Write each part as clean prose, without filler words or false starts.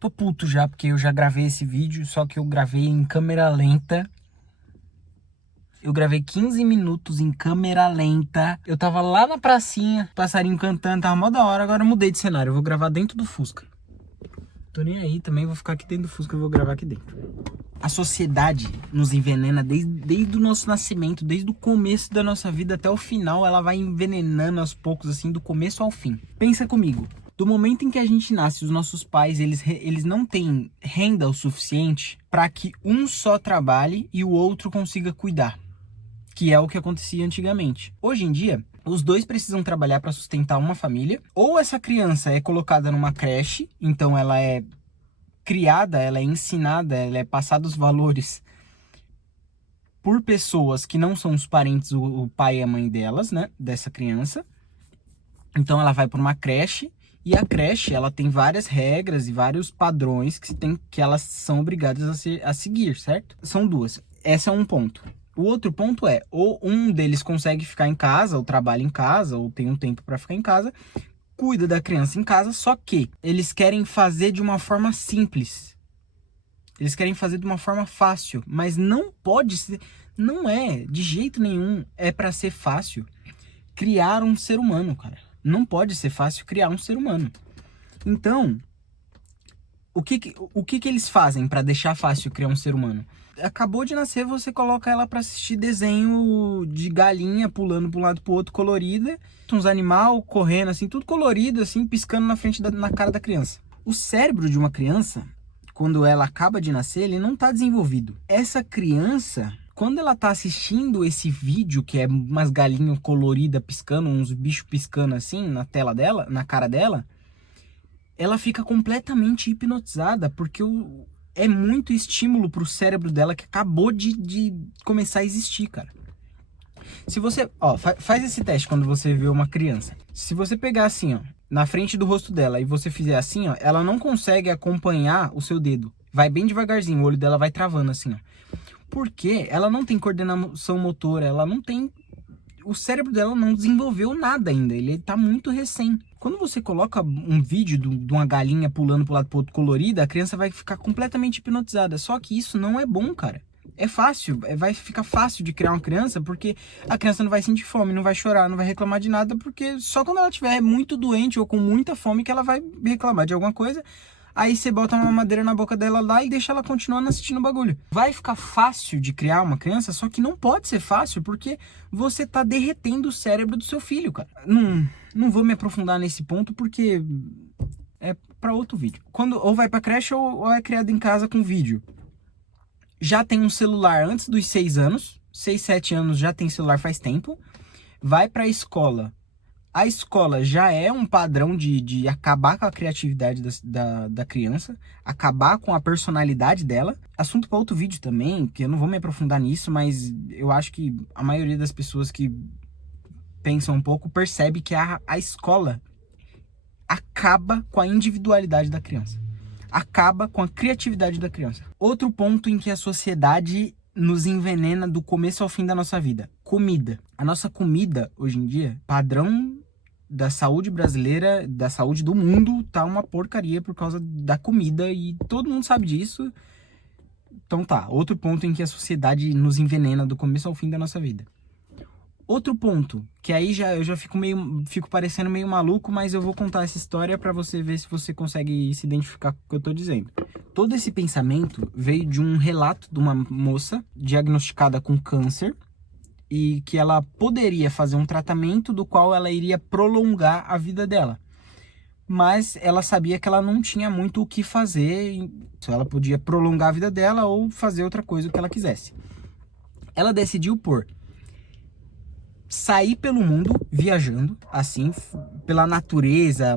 Tô puto já, porque eu já gravei esse vídeo, só que eu gravei em câmera lenta. Eu gravei 15 minutos em câmera lenta. Eu tava lá na pracinha, passarinho cantando, tava mó da hora. Agora eu mudei de cenário, eu vou gravar dentro do Fusca. Tô nem aí, também vou ficar aqui dentro do Fusca, eu vou gravar aqui dentro. A sociedade nos envenena desde o nosso nascimento, desde o começo da nossa vida até o final. Ela vai envenenando aos poucos, assim, do começo ao fim. Pensa comigo. Do momento em que a gente nasce, os nossos pais, eles não têm renda o suficiente para que um só trabalhe e o outro consiga cuidar, que é o que acontecia antigamente. Hoje em dia, os dois precisam trabalhar para sustentar uma família, ou essa criança é colocada numa creche, então ela é criada, ela é ensinada, ela é passada os valores por pessoas que não são os parentes, o pai e a mãe delas, né, dessa criança. Então ela vai para uma creche, e a creche, ela tem várias regras e vários padrões que elas são obrigadas a seguir, certo? São duas. Esse é um ponto. O outro ponto é, ou um deles consegue ficar em casa, ou trabalha em casa, ou tem um tempo para ficar em casa, cuida da criança em casa, só que eles querem fazer de uma forma simples. Eles querem fazer de uma forma fácil, mas não pode ser, não é, de jeito nenhum é para ser fácil criar um ser humano, cara. Não pode ser fácil criar um ser humano. Então, o que eles fazem para deixar fácil criar um ser humano? Acabou de nascer, você coloca ela para assistir desenho de galinha pulando para um lado pro outro, colorida, uns animal correndo assim, tudo colorido assim, piscando na cara da criança. O cérebro de uma criança, quando ela acaba de nascer, ele não está desenvolvido. Essa criança, quando ela tá assistindo esse vídeo, que é umas galinhas coloridas piscando, uns bichos piscando assim na tela dela, na cara dela, ela fica completamente hipnotizada, porque é muito estímulo pro cérebro dela que acabou de começar a existir, cara. Se você, ó, faz esse teste quando você vê uma criança. Se você pegar assim, ó, na frente do rosto dela e você fizer assim, ó, ela não consegue acompanhar o seu dedo. Vai bem devagarzinho, o olho dela vai travando assim, ó. Porque ela não tem coordenação motora, ela não tem... O cérebro dela não desenvolveu nada ainda, ele tá muito recém. Quando você coloca um vídeo de uma galinha pulando pro lado pro outro colorida, a criança vai ficar completamente hipnotizada. Só que isso não é bom, cara. É fácil, vai ficar fácil de criar uma criança, porque a criança não vai sentir fome, não vai chorar, não vai reclamar de nada, porque só quando ela estiver muito doente ou com muita fome que ela vai reclamar de alguma coisa. Aí você bota uma mamadeira na boca dela lá e deixa ela continuando assistindo o bagulho. Vai ficar fácil de criar uma criança, só que não pode ser fácil, porque você tá derretendo o cérebro do seu filho, cara. Não vou me aprofundar nesse ponto, porque é para outro vídeo. Quando ou vai pra creche ou é criado em casa com vídeo. Já tem um celular antes dos 6 anos, 6, 7 anos já tem celular faz tempo. Vai pra escola. A escola já é um padrão de acabar com a criatividade da criança, acabar com a personalidade dela. Assunto para outro vídeo também, que eu não vou me aprofundar nisso, mas eu acho que a maioria das pessoas que pensam um pouco percebe que a escola acaba com a individualidade da criança, acaba com a criatividade da criança. Outro ponto em que a sociedade nos envenena do começo ao fim da nossa vida: comida. A nossa comida, hoje em dia, padrão da saúde brasileira, da saúde do mundo, tá uma porcaria por causa da comida, e todo mundo sabe disso. Então tá, outro ponto em que a sociedade nos envenena do começo ao fim da nossa vida. Outro ponto, que aí eu já fico parecendo meio maluco, mas eu vou contar essa história para você ver se você consegue se identificar com o que eu tô dizendo. Todo esse pensamento veio de um relato de uma moça diagnosticada com câncer, e que ela poderia fazer um tratamento do qual ela iria prolongar a vida dela. Mas ela sabia que ela não tinha muito o que fazer, ela podia prolongar a vida dela ou fazer outra coisa que ela quisesse. Ela decidiu sair pelo mundo viajando, assim, pela natureza,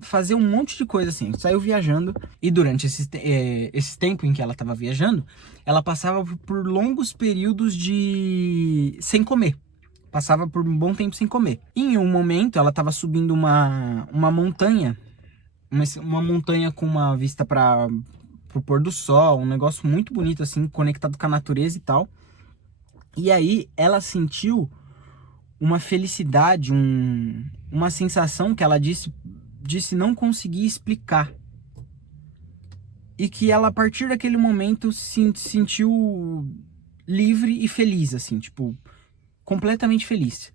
fazer um monte de coisa assim. Saiu viajando, e durante esse tempo em que ela estava viajando, ela passava por longos períodos sem comer. Passava por um bom tempo sem comer. E em um momento, ela estava subindo uma montanha, uma montanha com uma vista para o pôr do sol, um negócio muito bonito assim, conectado com a natureza e tal. E aí ela sentiu uma felicidade, uma sensação que ela disse não conseguir explicar. e que ela, a partir daquele momento, se sentiu livre e feliz, assim, tipo, completamente feliz.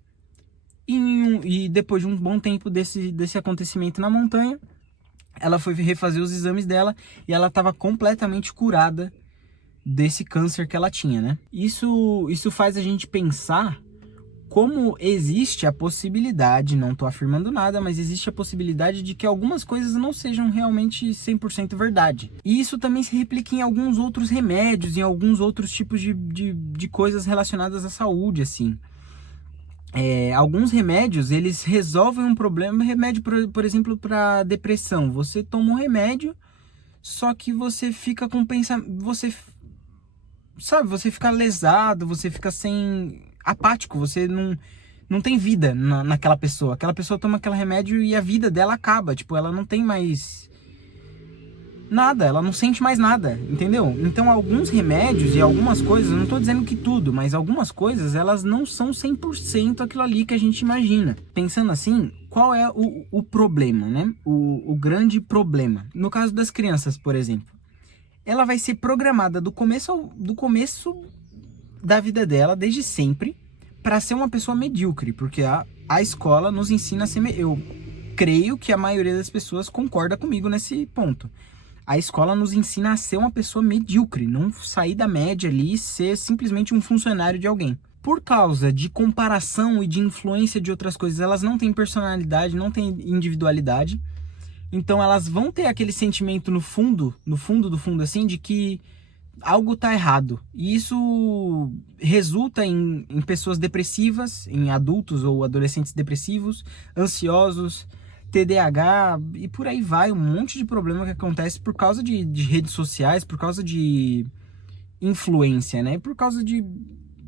E depois de um bom tempo desse acontecimento na montanha, ela foi refazer os exames dela e ela estava completamente curada desse câncer que ela tinha, né? Isso faz a gente pensar como existe a possibilidade, não tô afirmando nada, mas existe a possibilidade de que algumas coisas não sejam realmente 100% verdade. E isso também se replica em alguns outros remédios, em alguns outros tipos de coisas relacionadas à saúde, assim. Alguns remédios, eles resolvem um problema. Remédio, por exemplo, para depressão. Você toma um remédio, só que você fica com pensamento... Você fica lesado, você fica apático, você não tem vida naquela pessoa. Aquela pessoa toma aquele remédio e a vida dela acaba. Tipo, ela não tem mais nada, ela não sente mais nada, entendeu? Então, alguns remédios e algumas coisas, eu não tô dizendo que tudo, mas algumas coisas, elas não são 100% aquilo ali que a gente imagina. Pensando assim, qual é o problema, né? O grande problema. No caso das crianças, por exemplo, ela vai ser programada do começo da vida dela, desde sempre, para ser uma pessoa medíocre, porque a escola nos ensina a ser... Eu creio que a maioria das pessoas concorda comigo nesse ponto. A escola nos ensina a ser uma pessoa medíocre, não sair da média ali e ser simplesmente um funcionário de alguém. Por causa de comparação e de influência de outras coisas, elas não têm personalidade, não têm individualidade. Então elas vão ter aquele sentimento no fundo do fundo, assim, de que algo tá errado. E isso resulta em pessoas depressivas, em adultos ou adolescentes depressivos, ansiosos, TDAH e por aí vai. Um monte de problema que acontece por causa de redes sociais, por causa de influência, né? Por causa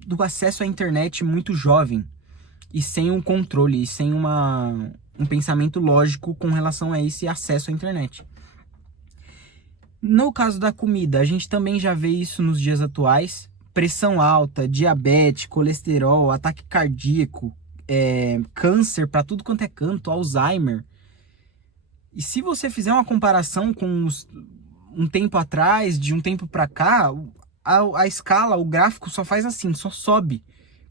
do acesso à internet muito jovem e sem um controle, e sem um pensamento lógico com relação a esse acesso à internet. No caso da comida, a gente também já vê isso nos dias atuais. Pressão alta, diabetes, colesterol, ataque cardíaco, câncer para tudo quanto é canto, Alzheimer. E se você fizer uma comparação com um tempo atrás, de um tempo para cá, a escala, o gráfico só faz assim, só sobe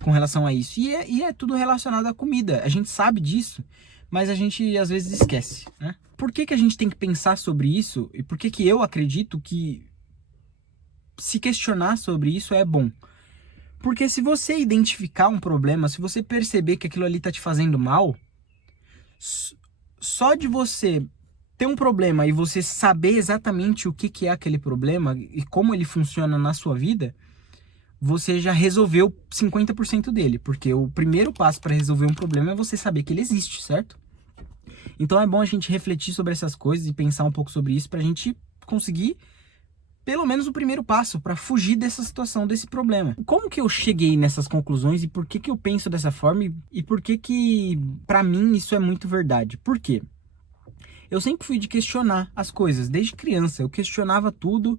com relação a isso. E é tudo relacionado à comida. A gente sabe disso, mas a gente às vezes esquece, né? Por que a gente tem que pensar sobre isso? E por que eu acredito que se questionar sobre isso é bom? Porque se você identificar um problema, se você perceber que aquilo ali tá te fazendo mal, só de você ter um problema e você saber exatamente o que é aquele problema e como ele funciona na sua vida, você já resolveu 50% dele. Porque o primeiro passo para resolver um problema é você saber que ele existe, certo? Então é bom a gente refletir sobre essas coisas e pensar um pouco sobre isso pra gente conseguir pelo menos o primeiro passo para fugir dessa situação, desse problema. Como que eu cheguei nessas conclusões e por que eu penso dessa forma e por que para mim isso é muito verdade? Por quê? Eu sempre fui de questionar as coisas, desde criança. Eu questionava tudo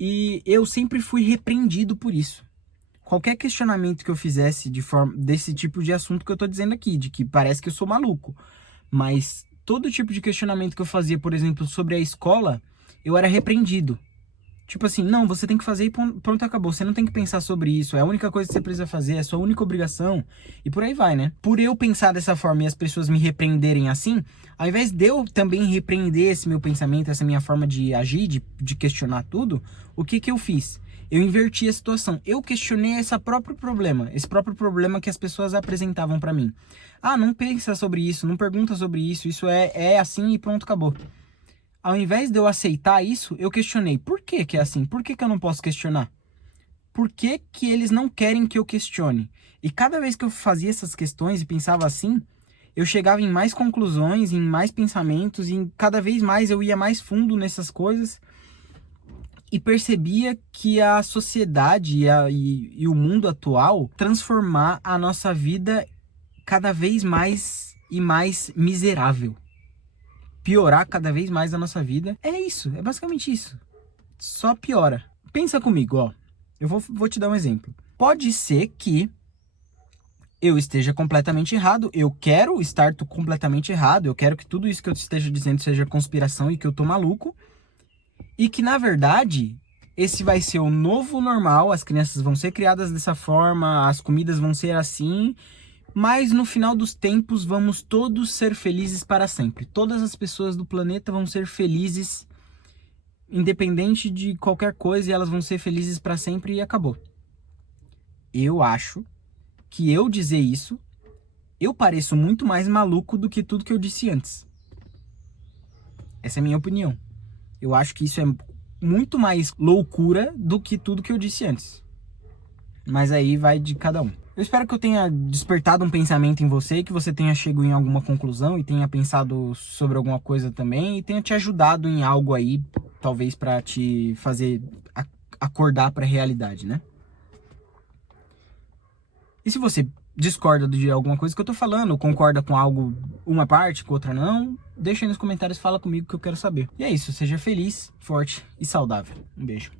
e eu sempre fui repreendido por isso. Qualquer questionamento que eu fizesse desse tipo de assunto que eu tô dizendo aqui, de que parece que eu sou maluco, mas todo tipo de questionamento que eu fazia, por exemplo, sobre a escola, eu era repreendido. Tipo assim, não, você tem que fazer e pronto, acabou. Você não tem que pensar sobre isso. É a única coisa que você precisa fazer, é a sua única obrigação. E por aí vai, né? Por eu pensar dessa forma e as pessoas me repreenderem assim, ao invés de eu também repreender esse meu pensamento, essa minha forma de agir, de questionar tudo, o que eu fiz? Eu inverti a situação. Eu questionei esse próprio problema que as pessoas apresentavam pra mim. Ah, não pensa sobre isso, não pergunta sobre isso, isso é assim e pronto, acabou. Ao invés de eu aceitar isso, eu questionei. Por que é assim? Por que eu não posso questionar? Por que eles não querem que eu questione? E cada vez que eu fazia essas questões e pensava assim, eu chegava em mais conclusões, em mais pensamentos, e cada vez mais eu ia mais fundo nessas coisas e percebia que a sociedade e o mundo atual transformar a nossa vida cada vez mais e mais miserável. Piorar cada vez mais a nossa vida. É isso, é basicamente isso. Só piora. Pensa comigo, ó. Eu vou te dar um exemplo. Pode ser que eu esteja completamente errado. Eu quero estar completamente errado. Eu quero que tudo isso que eu esteja dizendo seja conspiração e que eu tô maluco. E que, na verdade, esse vai ser o novo normal, as crianças vão ser criadas dessa forma, as comidas vão ser assim, mas no final dos tempos vamos todos ser felizes para sempre. Todas as pessoas do planeta vão ser felizes, independente de qualquer coisa, e elas vão ser felizes para sempre e acabou. Eu acho que eu dizer isso, eu pareço muito mais maluco do que tudo que eu disse antes. Essa é a minha opinião. Eu acho que isso é muito mais loucura do que tudo que eu disse antes. Mas aí vai de cada um. Eu espero que eu tenha despertado um pensamento em você, que você tenha chegado em alguma conclusão e tenha pensado sobre alguma coisa também e tenha te ajudado em algo aí, talvez para te fazer acordar para a realidade, né? E se você discorda de alguma coisa que eu tô falando, ou concorda com algo, uma parte, com outra não, deixa aí nos comentários, fala comigo que eu quero saber. E é isso, seja feliz, forte e saudável. Um beijo.